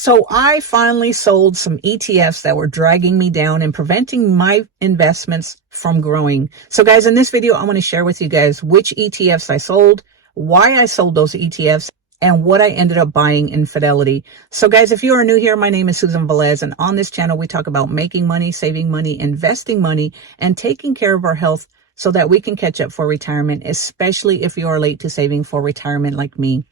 So I finally sold some ETFs that were dragging me down and preventing my investments from growing. So guys, in this video, I want to share with you guys which ETFs I sold, why I sold those ETFs, and what I ended up buying in Fidelity. So guys, if you are new here, my name is Susan Velez, and on this channel, we talk about making money, saving money, investing money, and taking care of our health so that we can catch up for retirement, especially if you are late to saving for retirement like me.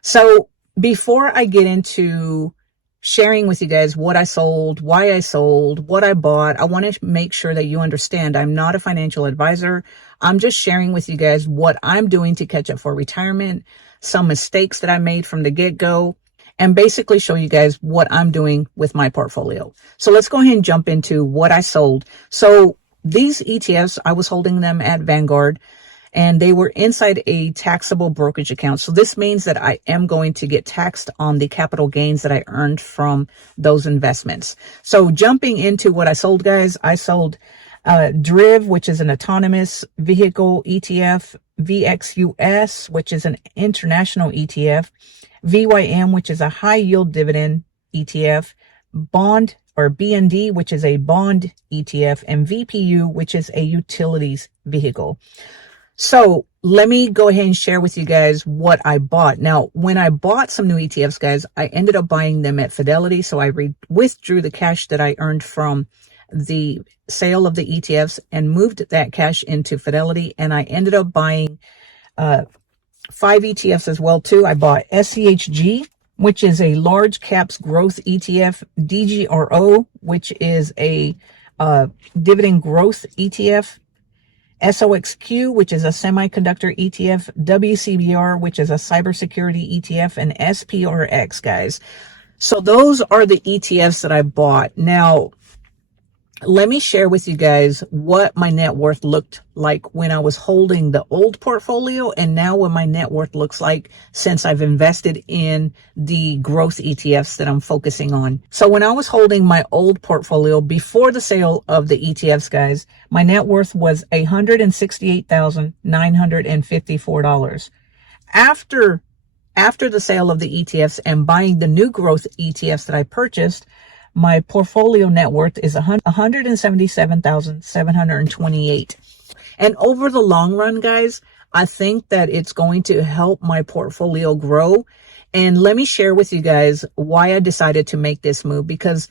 So before I get into sharing with you guys what I sold, why I sold, what I bought, I want to make sure that you understand I'm not a financial advisor. I'm just sharing with you guys what I'm doing to catch up for retirement, some mistakes that I made from the get-go, and basically show you guys what I'm doing with my portfolio. So let's go ahead and jump into what I sold. So these ETFs, I was holding them at Vanguard, and they were inside a taxable brokerage account. So this means that I am going to get taxed on the capital gains that I earned from those investments. So jumping into what I sold, guys, I sold DRIV, which is an autonomous vehicle ETF, VXUS, which is an international ETF, VYM, which is a high yield dividend ETF, bond or BND, which is a bond ETF, and VPU, which is a utilities vehicle. So let me go ahead and share with you guys what I bought. Now, when I bought some new ETFs, guys, I ended up buying them at Fidelity. So I withdrew the cash that I earned from the sale of the ETFs and moved that cash into Fidelity. And I ended up buying 5 ETFs as well, too. I bought SCHG, which is a large caps growth ETF, DGRO, which is a dividend growth ETF, SOXQ, which is a semiconductor ETF, WCBR, which is a cybersecurity ETF, and SPRX, guys. So those are the ETFs that I bought. Now, let me share with you guys what my net worth looked like when I was holding the old portfolio and now what my net worth looks like since I've invested in the growth ETFs that I'm focusing on. So when I was holding my old portfolio before the sale of the ETFs, guys, my net worth was $168,954. After the sale of the ETFs and buying the new growth ETFs that I purchased, my portfolio net worth is $177,728. And over the long run, guys, I think that it's going to help my portfolio grow. And let me share with you guys why I decided to make this move. Because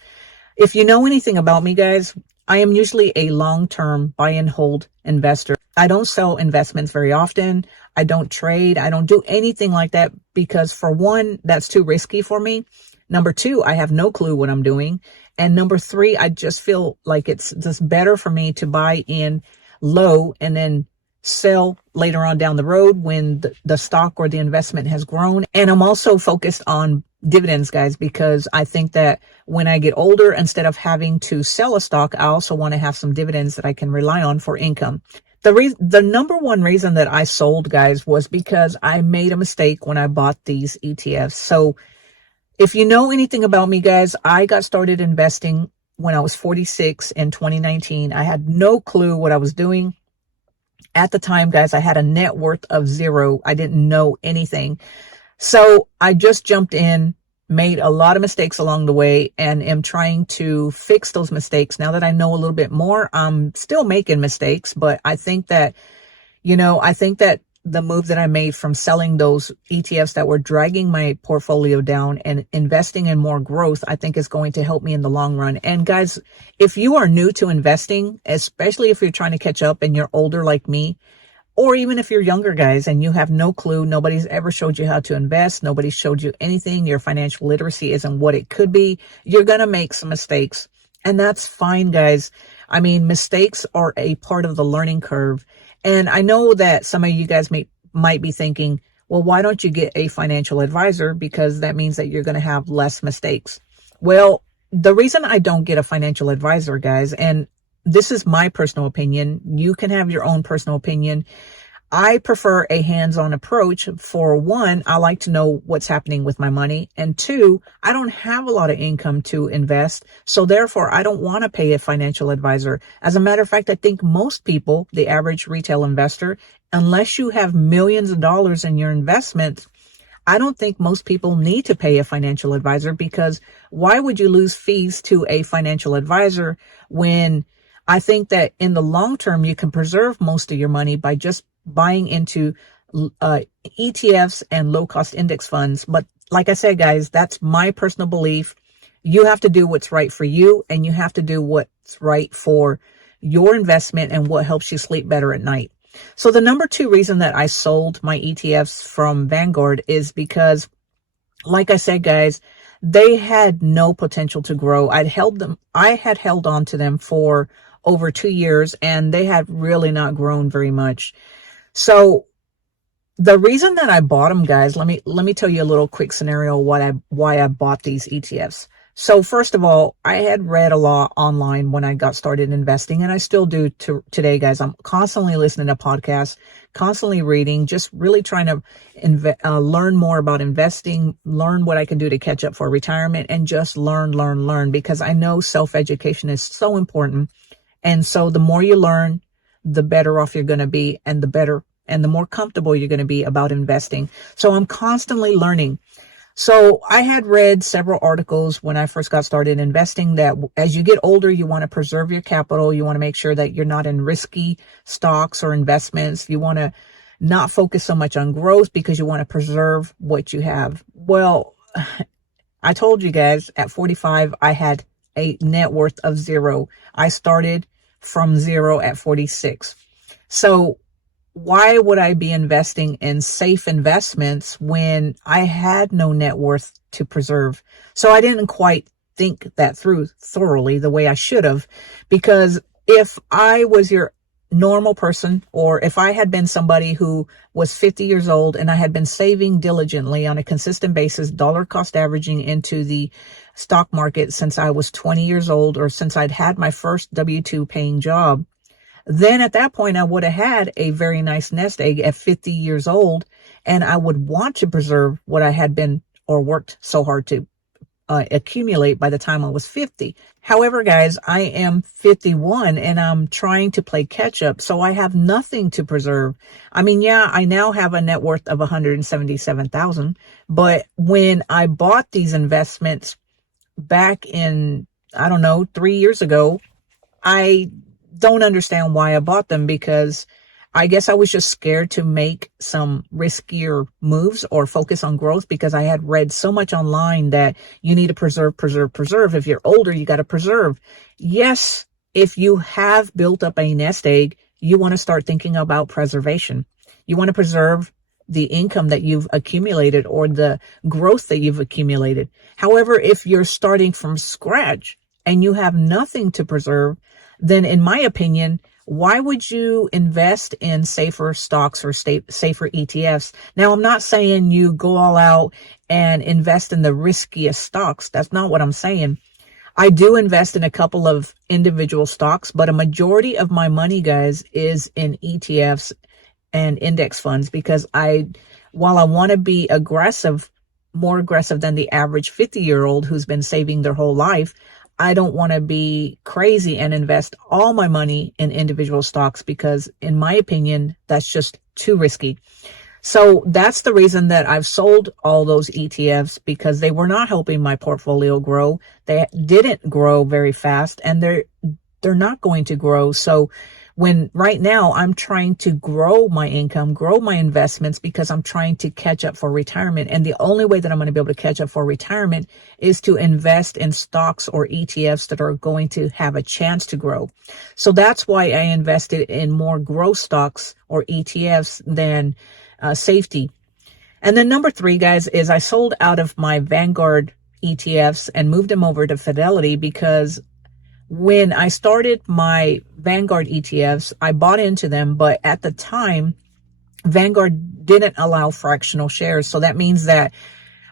if you know anything about me, guys, I am usually a long-term buy and hold investor. I don't sell investments very often. I don't trade. I don't do anything like that because, for one, that's too risky for me. Number 2, I have no clue what I'm doing. And number 3, I just feel like it's just better for me to buy in low and then sell later on down the road when the stock or the investment has grown. And I'm also focused on dividends, guys, because I think that when I get older, instead of having to sell a stock, I also want to have some dividends that I can rely on for income. The number one reason that I sold, guys, was because I made a mistake when I bought these ETFs. So if you know anything about me, guys, I got started investing when I was 46 in 2019. I had no clue what I was doing. At the time, guys, I had a net worth of 0. I didn't know anything. So I just jumped in, made a lot of mistakes along the way, and am trying to fix those mistakes. Now that I know a little bit more, I'm still making mistakes, but I think that, the move that I made from selling those ETFs that were dragging my portfolio down and investing in more growth, I think is going to help me in the long run. And guys, if you are new to investing, especially if you're trying to catch up and you're older like me, or even if you're younger, guys, and you have no clue, nobody's ever showed you how to invest, nobody showed you anything, your financial literacy isn't what it could be, you're going to make some mistakes. And that's fine, guys. I mean, mistakes are a part of the learning curve. And I know that some of you guys might be thinking, well, why don't you get a financial advisor? Because that means that you're going to have less mistakes. Well, the reason I don't get a financial advisor, guys, and this is my personal opinion, you can have your own personal opinion. I prefer a hands-on approach. For one, I like to know what's happening with my money. And 2, I don't have a lot of income to invest. So therefore, I don't want to pay a financial advisor. As a matter of fact, I think most people, the average retail investor, unless you have millions of dollars in your investments, I don't think most people need to pay a financial advisor, because why would you lose fees to a financial advisor when I think that in the long term, you can preserve most of your money by just buying into ETFs and low cost index funds. But like I said, guys, that's my personal belief. You have to do what's right for you, and you have to do what's right for your investment and what helps you sleep better at night. So the number 2 reason that I sold my ETFs from Vanguard is because, like I said, guys, they had no potential to grow. I had held on to them for over 2 years, and they had really not grown very much. So the reason that I bought them, guys, let me tell you a little quick scenario why I bought these ETFs. So first of all, I had read a lot online when I got started investing, and I still do today, guys. I'm constantly listening to podcasts, constantly reading, just really trying to learn more about investing, learn what I can do to catch up for retirement, and just learn, because I know self-education is so important. And so the more you learn, the better off you're going to be, and the more comfortable you're going to be about investing. So I'm constantly learning. So I had read several articles when I first got started investing that as you get older, you want to preserve your capital. You want to make sure that you're not in risky stocks or investments. You want to not focus so much on growth because you want to preserve what you have. Well, I told you guys at 45, I had a net worth of 0. I started from 0 at 46. So why would I be investing in safe investments when I had no net worth to preserve? So I didn't quite think that through thoroughly the way I should have, because if I was your normal person, or if I had been somebody who was 50 years old and I had been saving diligently on a consistent basis, dollar cost averaging into the stock market since I was 20 years old, or since I'd had my first W-2 paying job, then at that point, I would have had a very nice nest egg at 50 years old, and I would want to preserve what I had been or worked so hard to accumulate by the time I was 50. However, guys, I am 51 and I'm trying to play catch up, so I have nothing to preserve. I mean, yeah, I now have a net worth of $177,000, but when I bought these investments back in, I don't know, 3 years ago, I don't understand why I bought them, because I guess I was just scared to make some riskier moves or focus on growth, because I had read so much online that you need to preserve. If you're older, you got to preserve. Yes, if you have built up a nest egg, you want to start thinking about preservation. You want to preserve the income that you've accumulated or the growth that you've accumulated. However, if you're starting from scratch and you have nothing to preserve, then in my opinion, why would you invest in safer stocks or safer ETFs? Now, I'm not saying you go all out and invest in the riskiest stocks. That's not what I'm saying. I do invest in a couple of individual stocks, but a majority of my money, guys, is in ETFs and index funds, because while I want to be aggressive, more aggressive than the average 50-year-old who's been saving their whole life, I don't want to be crazy and invest all my money in individual stocks, because in my opinion, that's just too risky. So that's the reason that I've sold all those ETFs, because they were not helping my portfolio grow. They didn't grow very fast, and they're not going to grow. So when right now I'm trying to grow my income, grow my investments, because I'm trying to catch up for retirement. And the only way that I'm going to be able to catch up for retirement is to invest in stocks or ETFs that are going to have a chance to grow. So that's why I invested in more growth stocks or ETFs than safety. And then number 3, guys, is I sold out of my Vanguard ETFs and moved them over to Fidelity, because when I started my Vanguard ETFs, I bought into them, but at the time, Vanguard didn't allow fractional shares. So that means that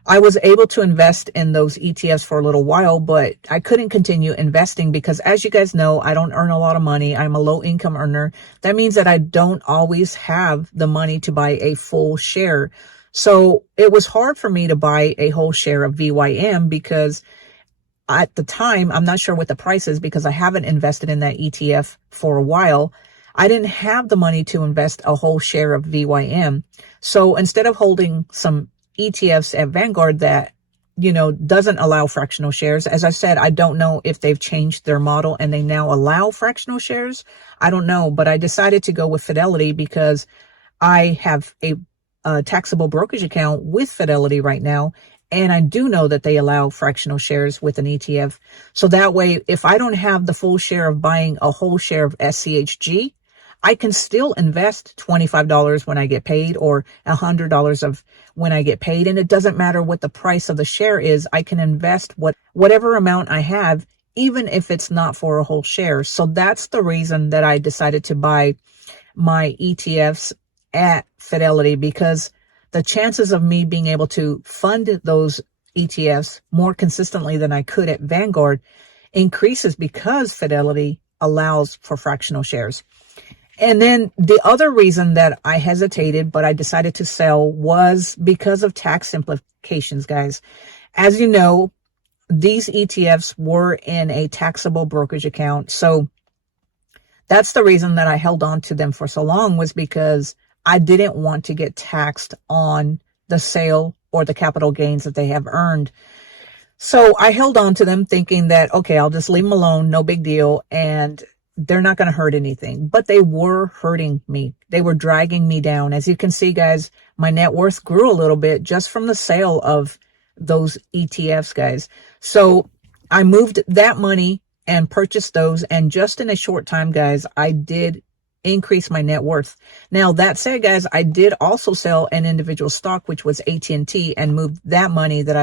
I was able to invest in those ETFs for a little while, but I couldn't continue investing because, as you guys know, I don't earn a lot of money. I'm a low income earner. That means that I don't always have the money to buy a full share. So it was hard for me to buy a whole share of VYM, because at the time, I'm not sure what the price is because I haven't invested in that ETF for a while. I didn't have the money to invest a whole share of VYM. So instead of holding some ETFs at Vanguard that, doesn't allow fractional shares. As I said, I don't know if they've changed their model and they now allow fractional shares. I don't know, but I decided to go with Fidelity because I have a taxable brokerage account with Fidelity right now. And I do know that they allow fractional shares with an ETF. So that way, if I don't have the full share of buying a whole share of SCHG, I can still invest $25 when I get paid or $100 of when I get paid. And it doesn't matter what the price of the share is. I can invest whatever amount I have, even if it's not for a whole share. So that's the reason that I decided to buy my ETFs at Fidelity, because the chances of me being able to fund those ETFs more consistently than I could at Vanguard increases because Fidelity allows for fractional shares. And then the other reason that I hesitated, but I decided to sell, was because of tax implications, guys. As you know, these ETFs were in a taxable brokerage account. So that's the reason that I held on to them for so long, was because I didn't want to get taxed on the sale or the capital gains that they have earned. So I held on to them thinking that, okay, I'll just leave them alone. No big deal. And they're not going to hurt anything, but they were hurting me. They were dragging me down. As you can see, guys, my net worth grew a little bit just from the sale of those ETFs, guys. So I moved that money and purchased those. And just in a short time, guys, I did increase my net worth. Now, that said, guys, I did also sell an individual stock, which was AT&T, and moved that money that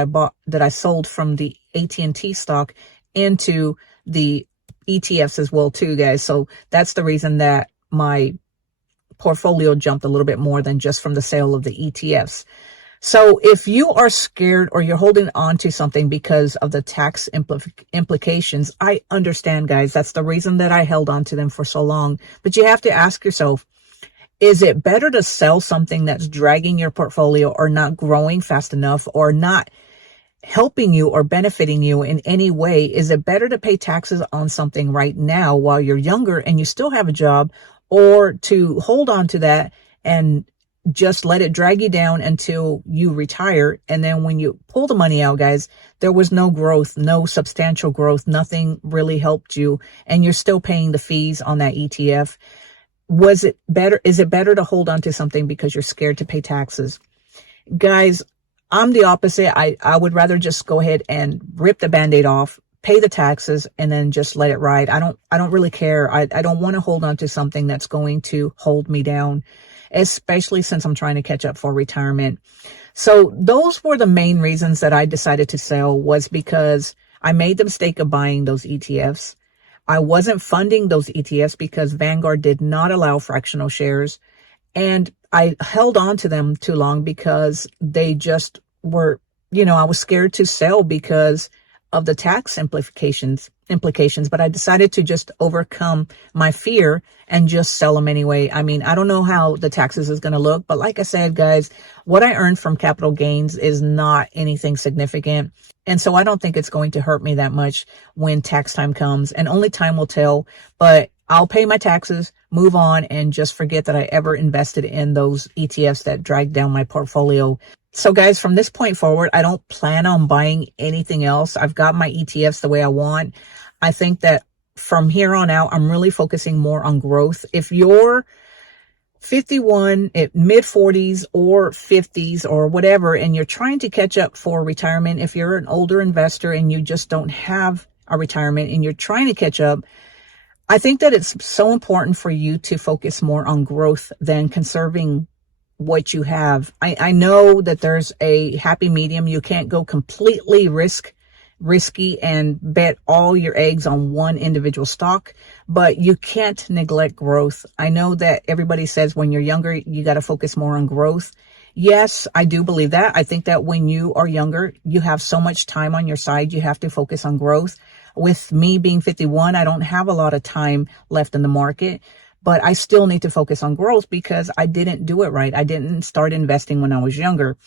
I sold from the AT&T stock into the ETFs as well too, guys. So that's the reason that my portfolio jumped a little bit more than just from the sale of the ETFs. So if you are scared or you're holding on to something because of the tax implications, I understand, guys. That's the reason that I held on to them for so long. But you have to ask yourself, is it better to sell something that's dragging your portfolio or not growing fast enough or not helping you or benefiting you in any way? Is it better to pay taxes on something right now while you're younger and you still have a job, or to hold on to that and just let it drag you down until you retire? And then when you pull the money out, guys, there was no growth, no substantial growth. Nothing really helped you. And you're still paying the fees on that ETF. Is it better to hold on to something because you're scared to pay taxes? Guys, I'm the opposite. I would rather just go ahead and rip the Band-Aid off, pay the taxes, and then just let it ride. I don't really care. I don't want to hold on to something that's going to hold me down, especially since I'm trying to catch up for retirement. So those were the main reasons that I decided to sell, was because I made the mistake of buying those ETFs. I wasn't funding those ETFs because Vanguard did not allow fractional shares. And I held on to them too long because they just were, I was scared to sell because of the tax implications, but I decided to just overcome my fear and just sell them anyway. I mean, I don't know how the taxes is going to look, but like I said, guys, what I earned from capital gains is not anything significant. And so I don't think it's going to hurt me that much when tax time comes, and only time will tell. But I'll pay my taxes, move on, and just forget that I ever invested in those ETFs that dragged down my portfolio. So guys, from this point forward, I don't plan on buying anything else. I've got my ETFs the way I want. I think that from here on out, I'm really focusing more on growth. If you're 51, mid 40s or 50s or whatever, and you're trying to catch up for retirement, if you're an older investor and you just don't have a retirement and you're trying to catch up, I think that it's so important for you to focus more on growth than conserving what you have. I know that there's a happy medium. You can't go completely risky and bet all your eggs on one individual stock, but you can't neglect growth. I know that everybody says when you're younger, you got to focus more on growth. Yes, I do believe that. I think that when you are younger, you have so much time on your side, you have to focus on growth. With me being 51, I don't have a lot of time left in the market, but I still need to focus on growth because I didn't do it right. I didn't start investing when I was younger.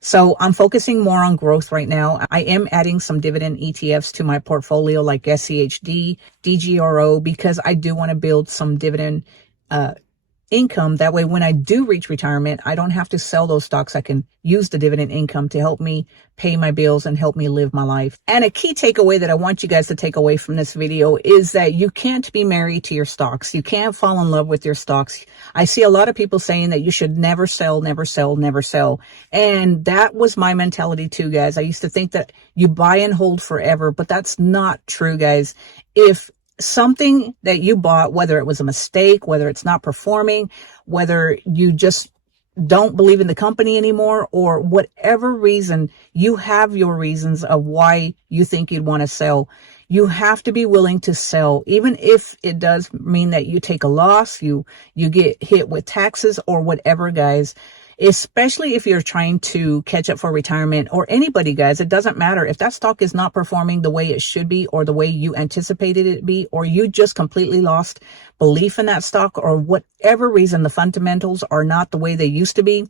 So I'm focusing more on growth right now. I am adding some dividend ETFs to my portfolio like SCHD, DGRO, because I do want to build some dividend income. That way, when I do reach retirement, I don't have to sell those stocks. I can use the dividend income to help me pay my bills and help me live my life. And a key takeaway that I want you guys to take away from this video is that you can't be married to your stocks. You can't fall in love with your stocks. I see a lot of people saying that you should never sell, never sell, never sell. And that was my mentality too, guys. I used to think that you buy and hold forever, but that's not true, guys. If something that you bought, whether it was a mistake, whether it's not performing, whether you just don't believe in the company anymore, or whatever reason, you have your reasons of why you think you'd want to sell. You have to be willing to sell, even if it does mean that you take a loss, you get hit with taxes or whatever, guys. Especially if you're trying to catch up for retirement, or anybody, guys, it doesn't matter. If that stock is not performing the way it should be, or the way you anticipated it to be, or you just completely lost belief in that stock, or whatever reason, the fundamentals are not the way they used to be,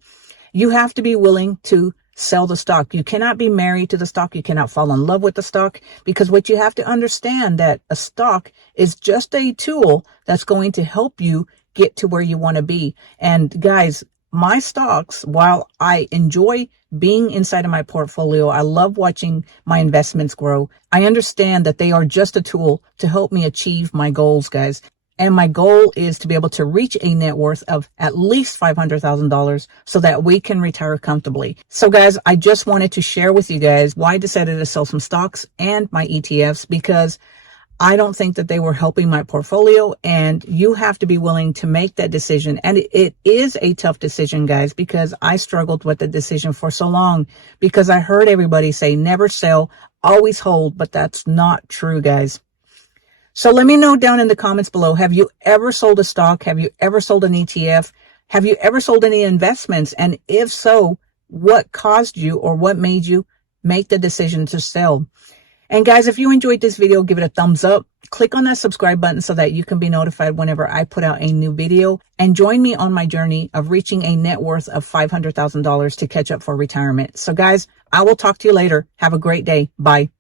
you have to be willing to sell the stock. You cannot be married to the stock. You cannot fall in love with the stock, because what you have to understand, that a stock is just a tool that's going to help you get to where you want to be. And guys, my stocks, while I enjoy being inside of my portfolio, I love watching my investments grow. I understand that they are just a tool to help me achieve my goals, guys. And my goal is to be able to reach a net worth of at least $500,000 so that we can retire comfortably. So guys, I just wanted to share with you guys why I decided to sell some stocks and my ETFs, because I don't think that they were helping my portfolio, and you have to be willing to make that decision. And it is a tough decision, guys, because I struggled with the decision for so long, because I heard everybody say never sell, always hold, but that's not true, guys. So let me know down in the comments below, have you ever sold a stock? Have you ever sold an ETF? Have you ever sold any investments? And if so, what caused you, or what made you make the decision to sell? And guys, if you enjoyed this video, give it a thumbs up. Click on that subscribe button so that you can be notified whenever I put out a new video. And join me on my journey of reaching a net worth of $500,000 to catch up for retirement. So guys, I will talk to you later. Have a great day. Bye.